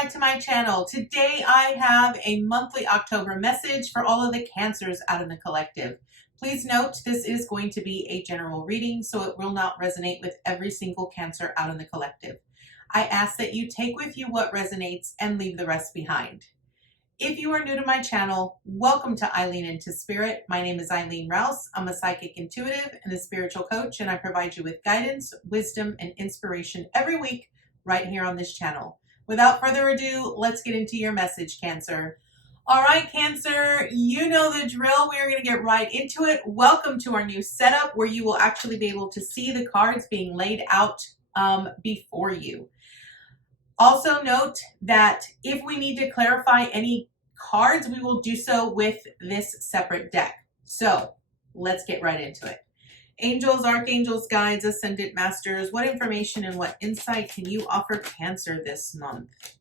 back to my channel. Today I have a monthly October message for all of the Cancers out in the collective. Please note this is going to be a general reading, so it will not resonate with every single Cancer out in the collective. I ask that you take with you what resonates and leave the rest behind. If you are new to my channel, welcome to Eileen Into Spirit. My name is Eileen Rouse. I'm a psychic intuitive and a spiritual coach, and I provide you with guidance, wisdom, and inspiration every week right here on this channel. Without further ado, let's get into your message, Cancer. All right, Cancer, you know the drill. We are going to get right into it. Welcome to our new setup where you will actually be able to see the cards being laid out before you. Also note that if we need to clarify any cards, we will do so with this separate deck. So let's get right into it. Angels, archangels, guides, ascendant masters, what information and what insight can you offer Cancer this month?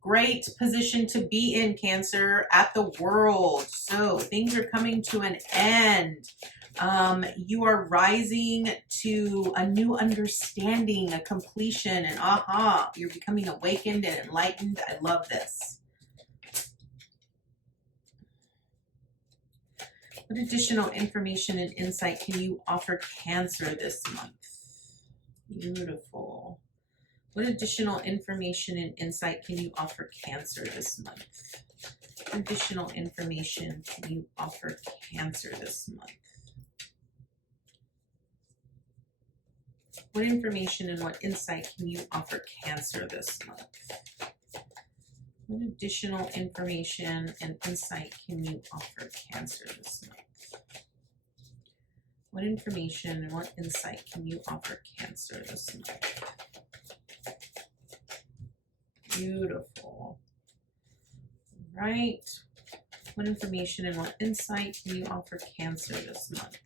Great position to be in, Cancer, at the world. So things are coming to an end. You are rising to a new understanding, a completion, and aha, you're becoming awakened and enlightened. I love this. What additional information and insight can you offer Cancer this month? Beautiful. What additional information and insight can you offer Cancer this month? What additional information can you offer Cancer this month? What information and what insight can you offer Cancer this month? What additional information and insight can you offer Cancer this month? What information and what insight can you offer Cancer this month? Beautiful. Right. What information and what insight can you offer Cancer this month?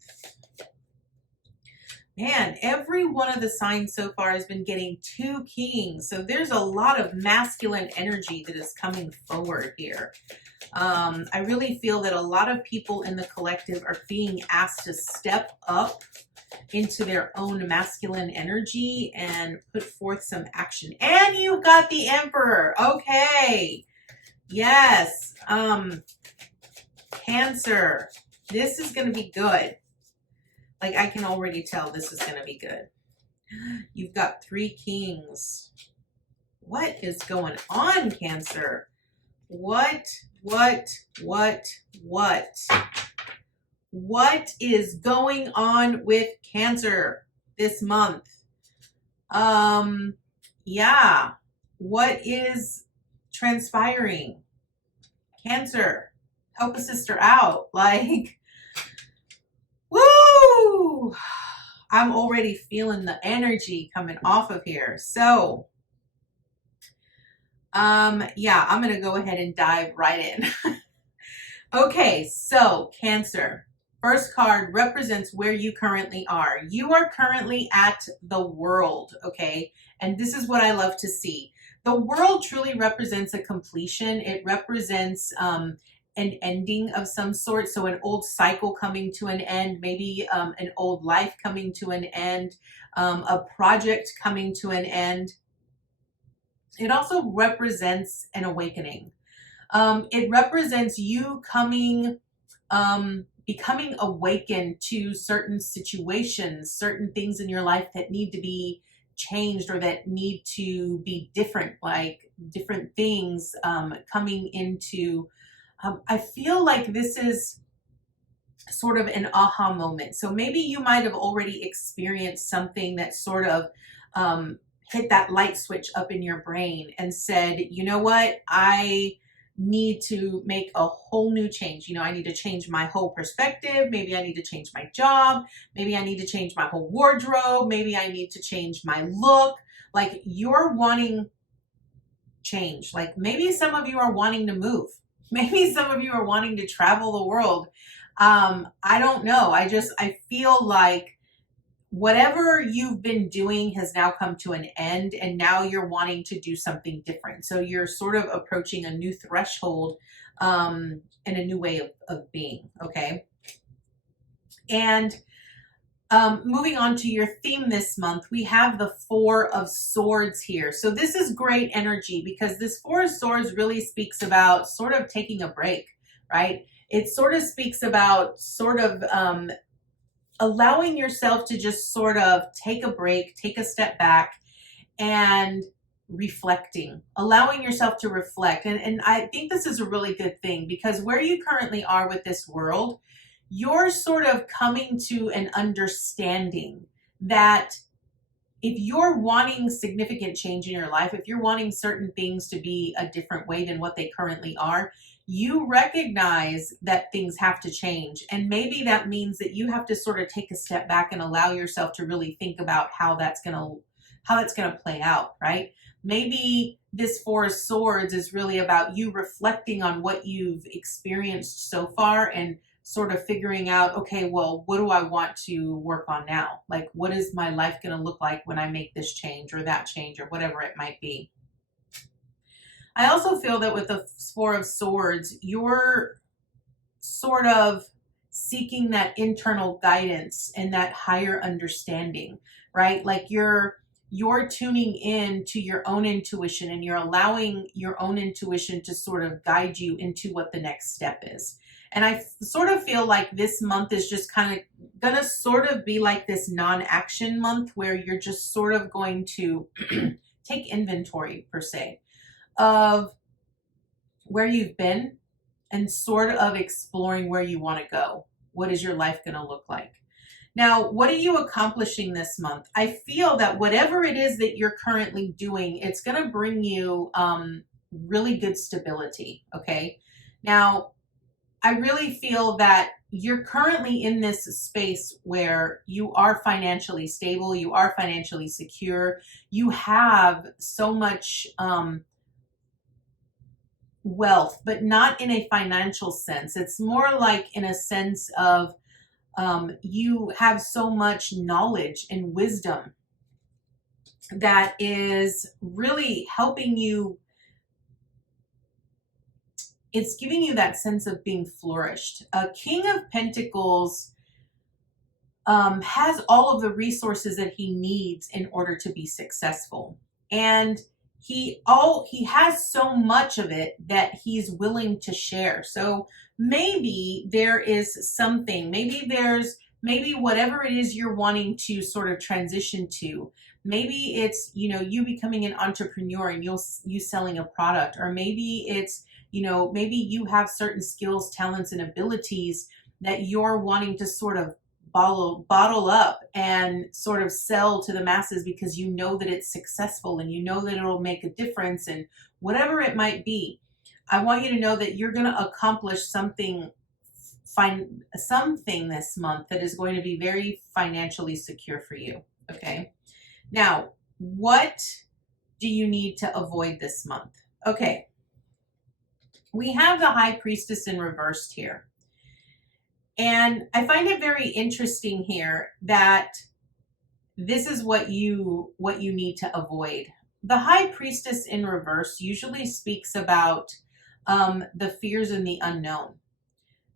Man, every one of the signs so far has been getting 2 kings. So there's a lot of masculine energy that is coming forward here. I really feel that a lot of people in the collective are being asked to step up into their own masculine energy and put forth some action. And you've got the Emperor. Okay. Yes. Cancer. This is going to be good. Like, I can already tell this is going to be good. You've got 3 kings. What is going on, Cancer? What is going on with Cancer this month? Yeah. What is transpiring? Cancer, help a sister out. Like, woo! I'm already feeling the energy coming off of here. So, yeah, I'm going to go ahead and dive right in. Okay, so Cancer, first card represents where you currently are. You are currently at the world, okay? And this is what I love to see. The world truly represents a completion. It represents an ending of some sort. So an old cycle coming to an end, maybe an old life coming to an end, a project coming to an end. It also represents an awakening. It represents you coming, becoming awakened to certain situations, certain things in your life that need to be changed or that need to be different, like different things coming into. I feel like this is sort of an aha moment. So maybe you might have already experienced something that sort of hit that light switch up in your brain and said, you know what, I need to make a whole new change. You know, I need to change my whole perspective. Maybe I need to change my job. Maybe I need to change my whole wardrobe. Maybe I need to change my look. Like, you're wanting change. Like, maybe some of you are wanting to move. Maybe some of you are wanting to travel the world. I don't know. I feel like whatever you've been doing has now come to an end, and now you're wanting to do something different. So you're sort of approaching a new threshold and a new way of being, okay? And Moving on to your theme this month, we have the Four of Swords here. So this is great energy because this Four of Swords really speaks about sort of taking a break, right? It sort of speaks about sort of allowing yourself to just sort of take a break, take a step back, and reflecting, allowing yourself to reflect. And I think this is a really good thing because where you currently are with this world, you're sort of coming to an understanding that if you're wanting significant change in your life, if you're wanting certain things to be a different way than what they currently are, you recognize that things have to change. And maybe that means that you have to sort of take a step back and allow yourself to really think about how that's going to play out, right? Maybe this Four of Swords is really about you reflecting on what you've experienced so far and sort of figuring out, okay, well, what do I want to work on now? Like, what is my life going to look like when I make this change or that change or whatever it might be? I also feel that with the Four of Swords, you're sort of seeking that internal guidance and that higher understanding, right? Like you're tuning in to your own intuition and you're allowing your own intuition to sort of guide you into what the next step is. And I sort of feel like this month is just kind of going to sort of be like this non-action month where you're just sort of going to take inventory, per se, of where you've been and sort of exploring where you want to go. What is your life going to look like? Now, what are you accomplishing this month? I feel that whatever it is that you're currently doing, it's going to bring you really good stability, okay? Now, I really feel that you're currently in this space where you are financially stable, you are financially secure, you have so much wealth, but not in a financial sense. It's more like in a sense of you have so much knowledge and wisdom that is really helping you. It's giving you that sense of being flourished. A King of Pentacles has all of the resources that he needs in order to be successful. And he has so much of it that he's willing to share. So maybe there is something, maybe whatever it is you're wanting to sort of transition to. Maybe it's, you becoming an entrepreneur and you selling a product, or maybe it's, maybe you have certain skills, talents, and abilities that you're wanting to sort of bottle up and sort of sell to the masses because you know that it's successful and you know that it'll make a difference, and whatever it might be. I want you to know that you're going to accomplish something this month that is going to be very financially secure for you, okay? Now, what do you need to avoid this month? Okay. We have the High Priestess in reversed here. And I find it very interesting here that this is what you need to avoid. The High Priestess in reverse usually speaks about the fears and the unknown,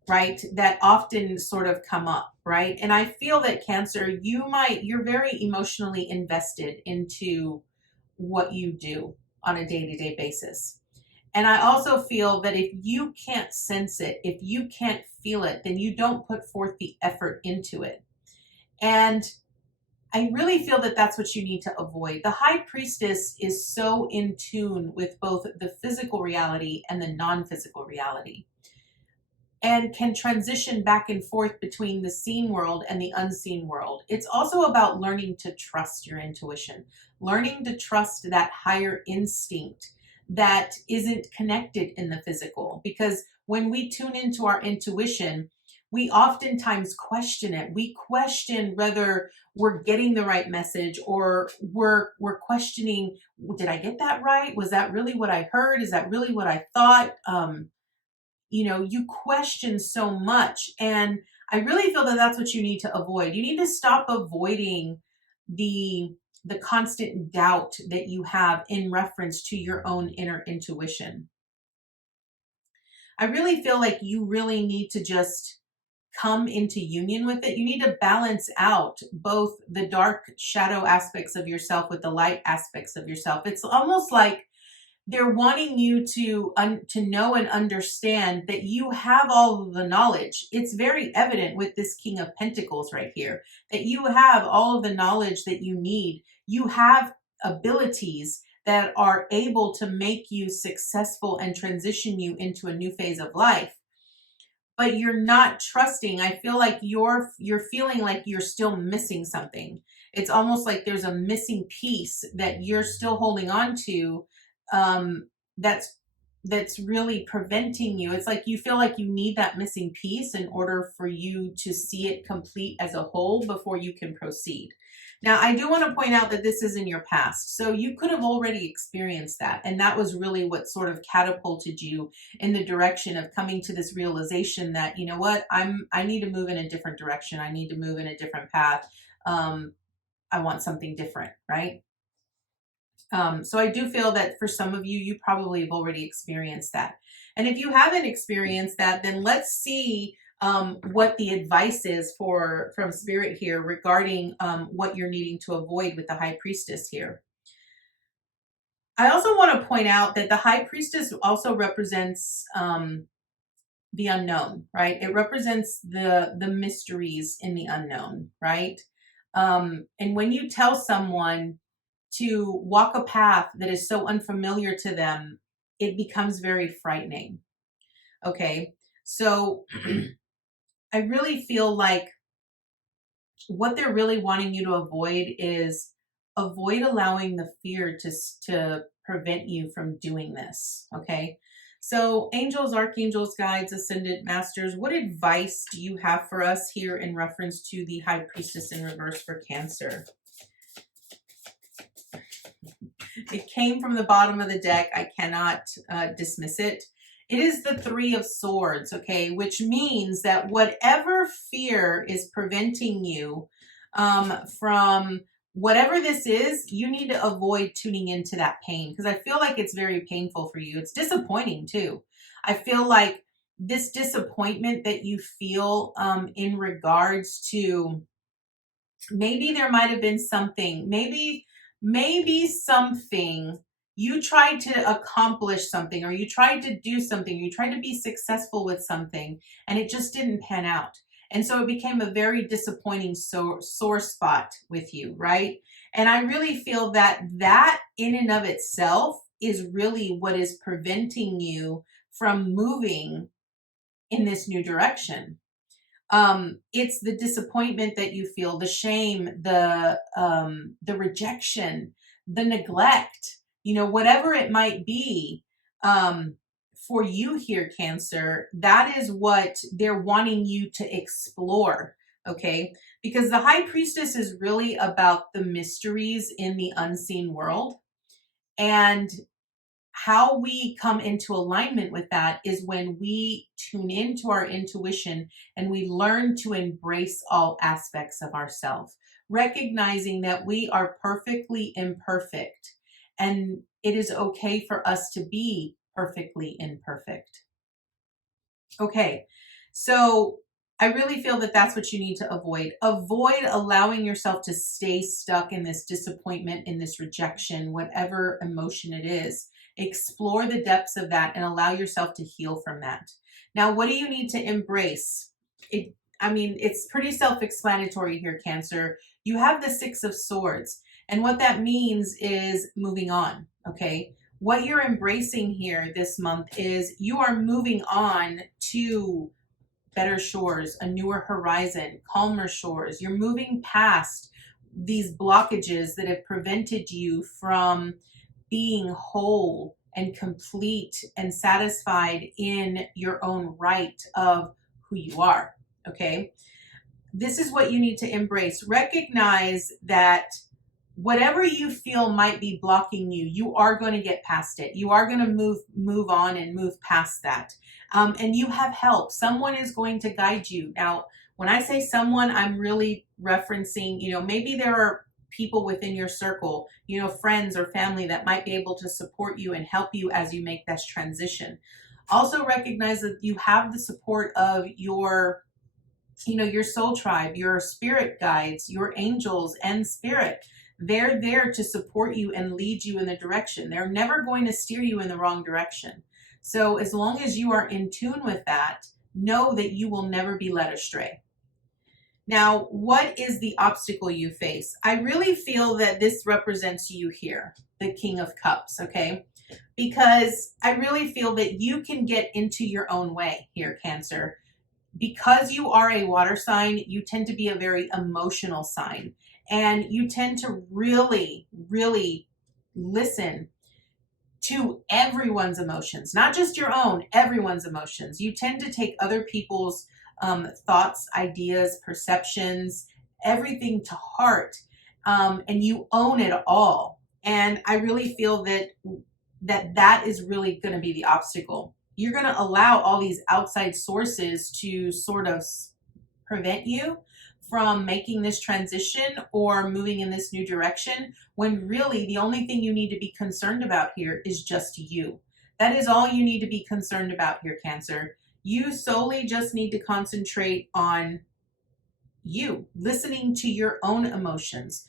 right? That often sort of come up, right? And I feel that Cancer, you're very emotionally invested into what you do on a day-to-day basis. And I also feel that if you can't sense it, if you can't feel it, then you don't put forth the effort into it. And I really feel that that's what you need to avoid. The High Priestess is so in tune with both the physical reality and the non-physical reality, and can transition back and forth between the seen world and the unseen world. It's also about learning to trust your intuition, learning to trust that higher instinct that isn't connected in the physical. Because when we tune into our intuition, we oftentimes question it. We question whether we're getting the right message, or we're questioning, did I get that right? Was that really what I heard? Is that really what I thought? You question so much. And I really feel that that's what you need to avoid. You need to stop avoiding the constant doubt that you have in reference to your own inner intuition. I really feel like you really need to just come into union with it. You need to balance out both the dark shadow aspects of yourself with the light aspects of yourself. It's almost like they're wanting you to know and understand that you have all of the knowledge. It's very evident with this King of Pentacles right here that you have all of the knowledge that you need. You have abilities that are able to make you successful and transition you into a new phase of life. But you're not trusting. I feel like you're feeling like you're still missing something. It's almost like there's a missing piece that you're still holding on to, that's really preventing you. It's like you feel like you need that missing piece in order for you to see it complete as a whole before you can proceed. Now, I do want to point out that this is in your past. So you could have already experienced that. And that was really what sort of catapulted you in the direction of coming to this realization that, you know what, I need to move in a different direction. I need to move in a different path. I want something different, right? So I do feel that for some of you, you probably have already experienced that. And if you haven't experienced that, then let's see what the advice is from Spirit here regarding what you're needing to avoid with the High Priestess here. I also want to point out that the High Priestess also represents the unknown, right? It represents the mysteries in the unknown, right? And when you tell someone to walk a path that is so unfamiliar to them, it becomes very frightening. Okay, so I really feel like what they're really wanting you to avoid is avoid allowing the fear to prevent you from doing this. Okay, so angels, archangels, guides, ascended masters, what advice do you have for us here in reference to the High Priestess in reverse for Cancer? It came from the bottom of the deck. I cannot dismiss it. It is the Three of Swords, okay, which means that whatever fear is preventing you from whatever this is, you need to avoid tuning into that pain, because I feel like it's very painful for you. It's disappointing too. I feel like this disappointment that you feel in regards to maybe there might have been something, maybe something you tried to accomplish something, or you tried to do something, you tried to be successful with something, and it just didn't pan out. And so it became a very disappointing sore spot with you, right? And I really feel that that in and of itself is really what is preventing you from moving in this new direction. It's the disappointment that you feel, the shame, the rejection, the neglect, you know, whatever it might be, for you here, Cancer, that is what they're wanting you to explore. Okay. Because the High Priestess is really about the mysteries in the unseen world. And how we come into alignment with that is when we tune into our intuition and we learn to embrace all aspects of ourselves, recognizing that we are perfectly imperfect and it is okay for us to be perfectly imperfect. Okay, so I really feel that that's what you need to avoid. Avoid allowing yourself to stay stuck in this disappointment, in this rejection, whatever emotion it is. Explore the depths of that and allow yourself to heal from that. Now, what do you need to embrace? It's pretty self-explanatory here, Cancer. You have the Six of Swords, and what that means is moving on, okay? What you're embracing here this month is you are moving on to better shores, a newer horizon, calmer shores. You're moving past these blockages that have prevented you from being whole and complete and satisfied in your own right of who you are, okay? This is what you need to embrace. Recognize that whatever you feel might be blocking you, you are going to get past it. You are going to move on and move past that. And you have help. Someone is going to guide you. Now, when I say someone, I'm really referencing, maybe there are people within your circle, friends or family that might be able to support you and help you as you make this transition. Also recognize that you have the support of your your soul tribe, your spirit guides, your angels and spirit. They're there to support you and lead you in the direction. They're never going to steer you in the wrong direction. So as long as you are in tune with that, know that you will never be led astray. Now, what is the obstacle you face? I really feel that this represents you here, the King of Cups, okay? Because I really feel that you can get into your own way here, Cancer. Because you are a water sign, you tend to be a very emotional sign. And you tend to really, really listen to everyone's emotions, not just your own, everyone's emotions. You tend to take other people's thoughts, ideas, perceptions, everything to heart, and you own it all. And I really feel that is really going to be the obstacle. You're going to allow all these outside sources to sort of prevent you from making this transition or moving in this new direction, when really the only thing you need to be concerned about here is just you. That is all you need to be concerned about here, Cancer. You solely just need to concentrate on you, listening to your own emotions,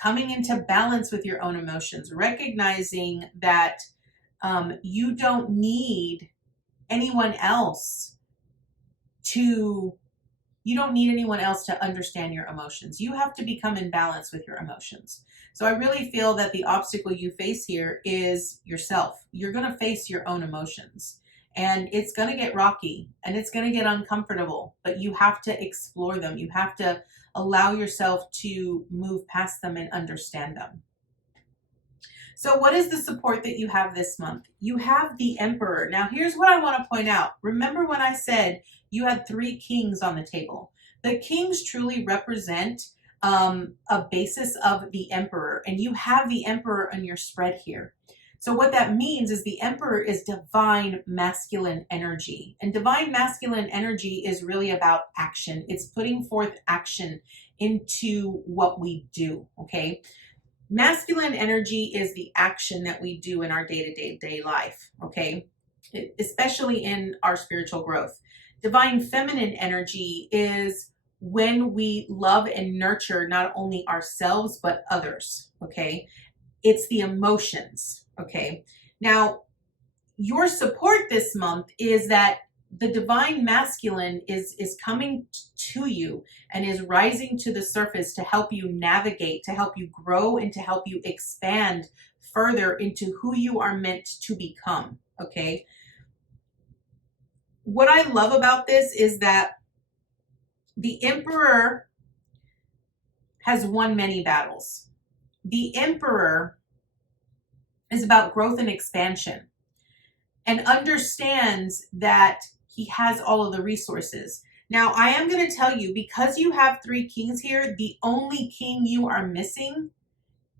coming into balance with your own emotions, recognizing that you don't need anyone else to understand your emotions. You have to become in balance with your emotions. So I really feel that the obstacle you face here is yourself. You're going to face your own emotions, and it's going to get rocky and it's going to get uncomfortable, but you have to explore them. You have to allow yourself to move past them and understand them. So what is the support that you have this month? You have the Emperor. Now here's what I want to point out. Remember when I said you had 3 kings on the table? The kings truly represent a basis of the Emperor, and you have the Emperor on your spread here. So what that means is the Emperor is divine masculine energy, and divine masculine energy is really about action. It's putting forth action into what we do, okay? Masculine energy is the action that we do in our day-to-day life, okay? Especially in our spiritual growth. Divine feminine energy is when we love and nurture not only ourselves, but others, okay? It's the emotions, okay? Now, your support this month is that the divine masculine is coming to you and is rising to the surface to help you navigate, to help you grow, and to help you expand further into who you are meant to become, okay? What I love about this is that the Emperor has won many battles. The Emperor is about growth and expansion and understands that he has all of the resources. Now, I am going to tell you, because you have 3 kings here, the only king you are missing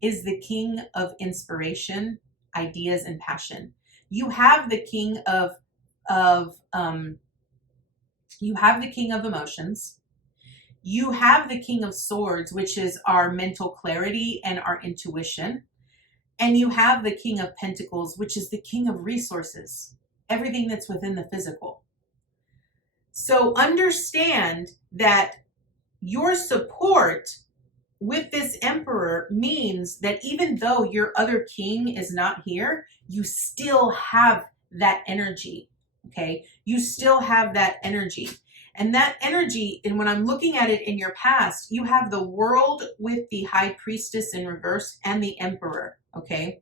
is the king of inspiration, ideas, and passion. You have the king of emotions. You have the king of swords, which is our mental clarity and our intuition. And you have the king of pentacles, which is the king of resources, everything that's within the physical. So understand that your support with this Emperor means that even though your other king is not here, you still have that energy, okay? You still have that energy. And that energy, and when I'm looking at it in your past, you have the World with the High Priestess in reverse and the Emperor, okay?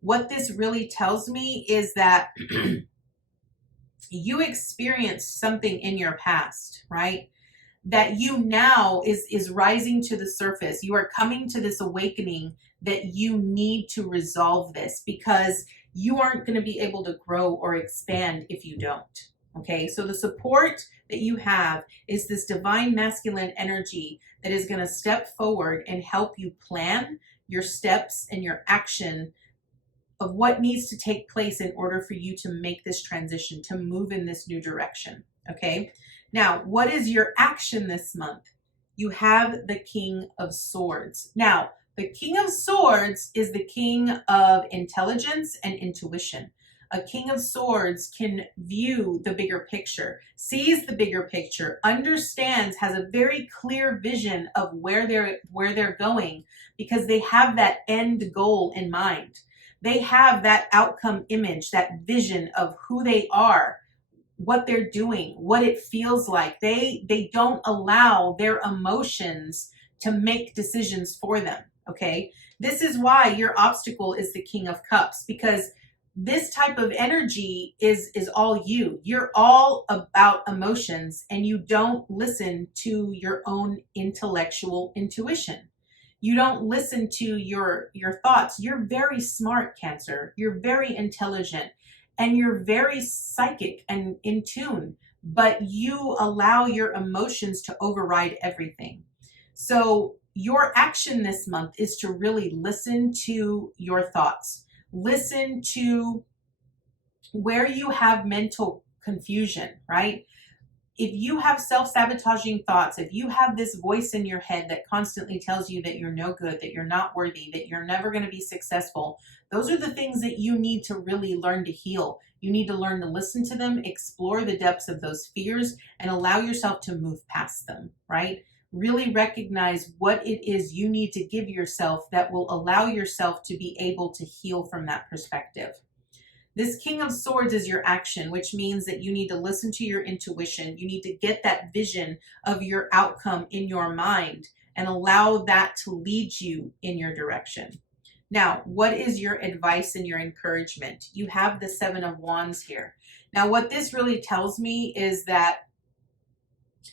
What this really tells me is that you experienced something in your past, right? That you now is rising to the surface. You are coming to this awakening that you need to resolve this, because you aren't going to be able to grow or expand if you don't. Okay, so the support that you have is this divine masculine energy that is going to step forward and help you plan your steps and your action of what needs to take place in order for you to make this transition, to move in this new direction. Okay, now what is your action this month? You have the King of Swords. Now, the King of Swords is the king of intelligence and intuition. A King of Swords can view the bigger picture, sees the bigger picture, understands, has a very clear vision of where they're going, because they have that end goal in mind. They have that outcome image, that vision of who they are, what they're doing, what it feels like. They don't allow their emotions to make decisions for them, okay? This is why your obstacle is the King of Cups, because this type of energy is all you. You're all about emotions, and you don't listen to your own intellectual intuition. You don't listen to your thoughts. You're very smart, Cancer. You're very intelligent, and you're very psychic and in tune, but you allow your emotions to override everything. So your action this month is to really listen to your thoughts. Listen to where you have mental confusion, right? If you have self-sabotaging thoughts, if you have this voice in your head that constantly tells you that you're no good, that you're not worthy, that you're never going to be successful, those are the things that you need to really learn to heal. You need to learn to listen to them, explore the depths of those fears, and allow yourself to move past them, right? Really recognize what it is you need to give yourself that will allow yourself to be able to heal from that perspective. This King of Swords is your action, which means that you need to listen to your intuition. You need to get that vision of your outcome in your mind and allow that to lead you in your direction. Now, what is your advice and your encouragement? You have the Seven of Wands here. Now, what this really tells me is that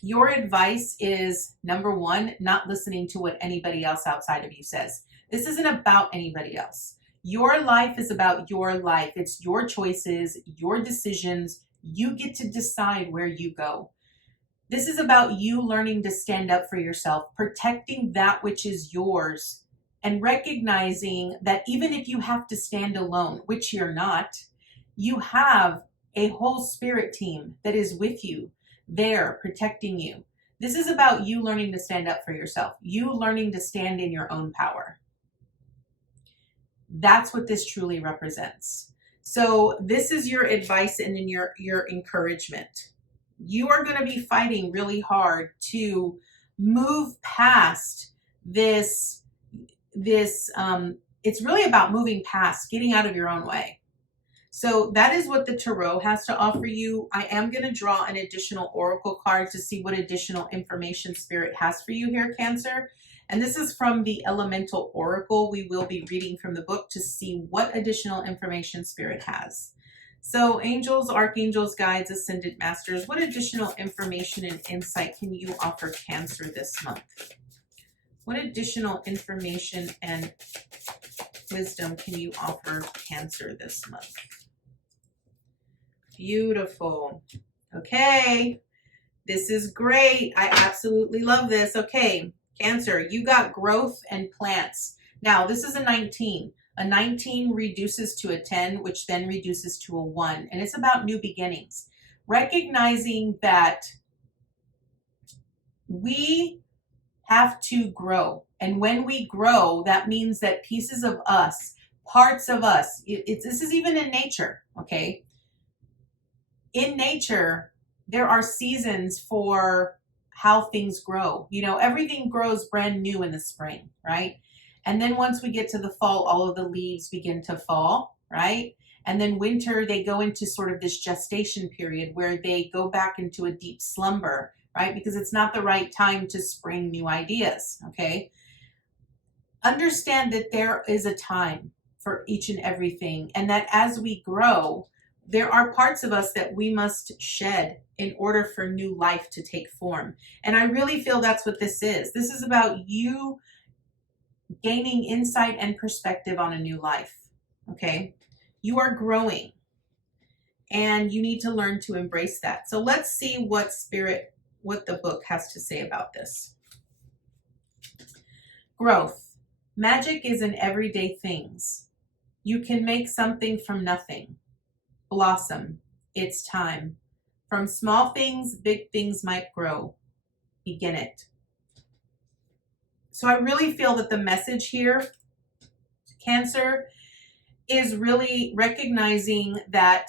your advice is, number one, not listening to what anybody else outside of you says. This isn't about anybody else. Your life is about your life. It's your choices, your decisions. You get to decide where you go. This is about you learning to stand up for yourself, protecting that which is yours, and recognizing that even if you have to stand alone, which you're not, you have a whole spirit team that is with you, there protecting you. This is about you learning to stand up for yourself, you learning to stand in your own power. That's what this truly represents. So this is your advice and then your encouragement. You are going to be fighting really hard to move past this. It's really about moving past, getting out of your own way. So that is what the Tarot has to offer you. I am going to draw an additional oracle card to see what additional information Spirit has for you here, Cancer. And this is from the Elemental Oracle. We will be reading from the book to see what additional information Spirit has. So angels, archangels, guides, ascended masters, what additional information and insight can you offer Cancer this month? What additional information and wisdom can you offer Cancer this month? Beautiful. Okay. This is great. I absolutely love this. Okay. Cancer, you got growth and plants. Now, this is a 19. A 19 reduces to a 10, which then reduces to a 1. And it's about new beginnings. Recognizing that we have to grow. And when we grow, that means that pieces of us, parts of us, this is even in nature, okay? In nature, there are seasons for how things grow. You know, everything grows brand new in the spring, right? And then once we get to the fall, all of the leaves begin to fall, right? And then winter, they go into sort of this gestation period where they go back into a deep slumber, right? Because it's not the right time to spring new ideas, okay? Understand that there is a time for each and everything, and that as we grow, there are parts of us that we must shed in order for new life to take form. And I really feel that's what this is. This is about you gaining insight and perspective on a new life, okay? You are growing, and you need to learn to embrace that. So let's see what the book has to say about this. Growth. Magic is in everyday things. You can make something from nothing. Blossom. It's time. From small things, big things might grow. Begin it. So I really feel that the message here, Cancer, is really recognizing that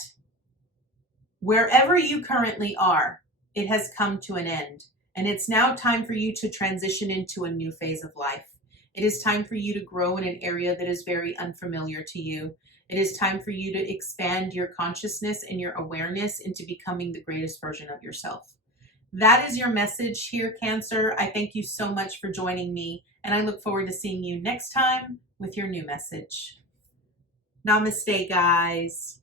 wherever you currently are, it has come to an end. And it's now time for you to transition into a new phase of life. It is time for you to grow in an area that is very unfamiliar to you. It is time for you to expand your consciousness and your awareness into becoming the greatest version of yourself. That is your message here, Cancer. I thank you so much for joining me, and I look forward to seeing you next time with your new message. Namaste, guys.